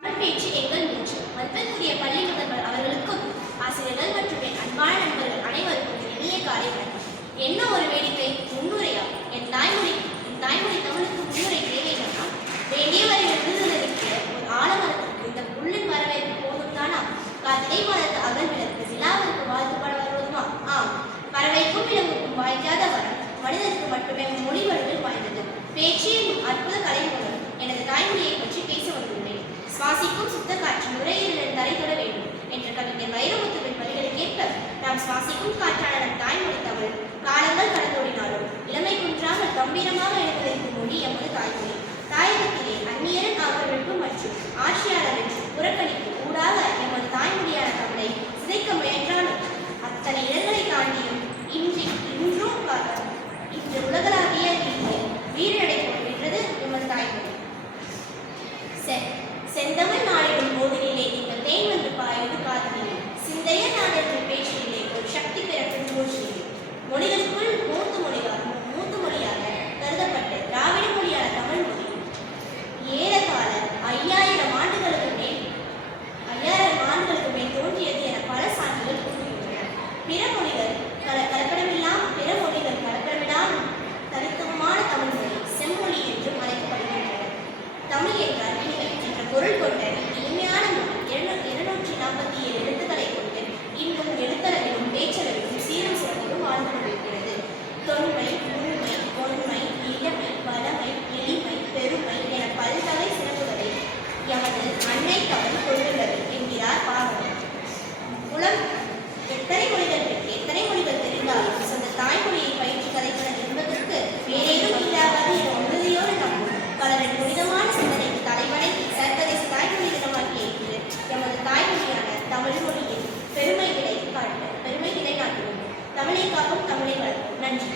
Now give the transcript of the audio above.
தமிழ் பேச்சு எங்கள் மூச்சு. மதிப்பிற்குரிய பள்ளி முதல்வர் அவர்களுக்கும் ஆசிரியர்கள் மற்றும் என் அன்பான நண்பர்கள் அனைவருக்கும் இனிய காலை வணக்கம். என்ன ஒரு வேடிக்கை! முன்னுரையா? என் தாய்மொழி தமிழுக்கு முன்னுரை தேவையில்லைனா? வேண்டியவரை விருதுகளுக்கு ஒரு ஆலமரத்திற்கு இந்த புல்லின் வரவேற்பு போதும் தானா? கார்த்திகை மாதத்து அகல் விளக்கு நிலாவிற்கு வாழ்த்துப்பட வருவதுமா? ஆம், பறவைக்கும் விலங்குக்கும் வாய்க்காத வரம் மனிதனுக்கு மட்டுமே மொழி வடிவில் வாய்ந்தது. பேச்சு என்னும் அற்புத கலை மூலம் எனது தாய்மொழியை பற்றி பேச வந்துள்ளேன். சுவாசிக்கும் சுத்த காற்று நுரையீரலில் தரை தொட வேண்டும் என்ற கவிஞர் வைரமுத்துவின் வரிகளுக்கேற்ப நாம் சுவாசிக்கும் காற்றான நம் தாய்மொழி தமிழ் காலங்கள் கடந்தோடினாலும் இளமை குன்றாமல் கம்பீரமாக எழுந்திருக்கும் மொழி எமது தாய்மொழி. தாயகத்திலே அந்நியரின் ஆக்கிரமிப்பு மற்றும் ஆட்சியாளரின் புறக்கணிப்பு ஊடாக எமது தாய்மொழியான தமிழை சிதைக்க முயன்றாலும் அத்தனை இடர்களை தாண்டியும் இன்று உலகளாவிய வீரடை போடுகின்றது எமது தாய்மொழி. செந்தமிழ் நாளிடும் போதிலே நீங்கள் தேன் வந்து பாய்வது காதலிலே, சிந்தைய நாடர்கள் பேச்சிலே ஒரு சக்தி பிறக்கும் மூச்சிலே. மொழிகளுக்குள் மூத்த மொழியாக கருதப்பட்டு திராவிட மொழியான தமிழ் மொழி ஏறகால 5000 ஆண்டுகளுக்கு மேல் தோன்றியது என பல சான்றுகள் கூறுகின்றன. பிற மொழிகள் கலப்படமில்லாமல் தனித்துவமான தமிழ் மொழி செம்மொழி என்றும் அழைக்கப்படுகின்றன. தமிழ் என்றால் இனிமை என்ற பொருள் கொண்ட இனிமையான மொழி 247 எழுத்துக்களை கொண்டு இன்னும் எழுத்தளவிலும் பேச்சளவிலும் சீரும் சிறப்போடு வாழ்ந்து கொண்டிருக்கிறது. தொன்மை, முழுமை, ஒன்மை, இளமை, வளமை, எளிமை, பெருமை என பல்வகை சிறப்புகளை எமது அன்னை தமிழ் கொண்டுள்ளது என்கிறார் பாவலர். எத்தனை மொழிகள் தெரிந்தாலும் சொந்த தாய்மொழியை பயிற்சி கதைப்பது என்பதற்கு வேறேதும் இல்லாதது என உறுதியோடு நம்பும் பலரின் புனிதமான சிந்தனைக்கு தலைவணங்கி சர்வதேச தாய்மொழி தினமாகிய இன்று எமது தாய்மொழியான தமிழ் மொழியின் பெருமைகளை நாட்டுவோம். தமிழை காக்கும், தமிழை வளர்ப்போம். நன்றி.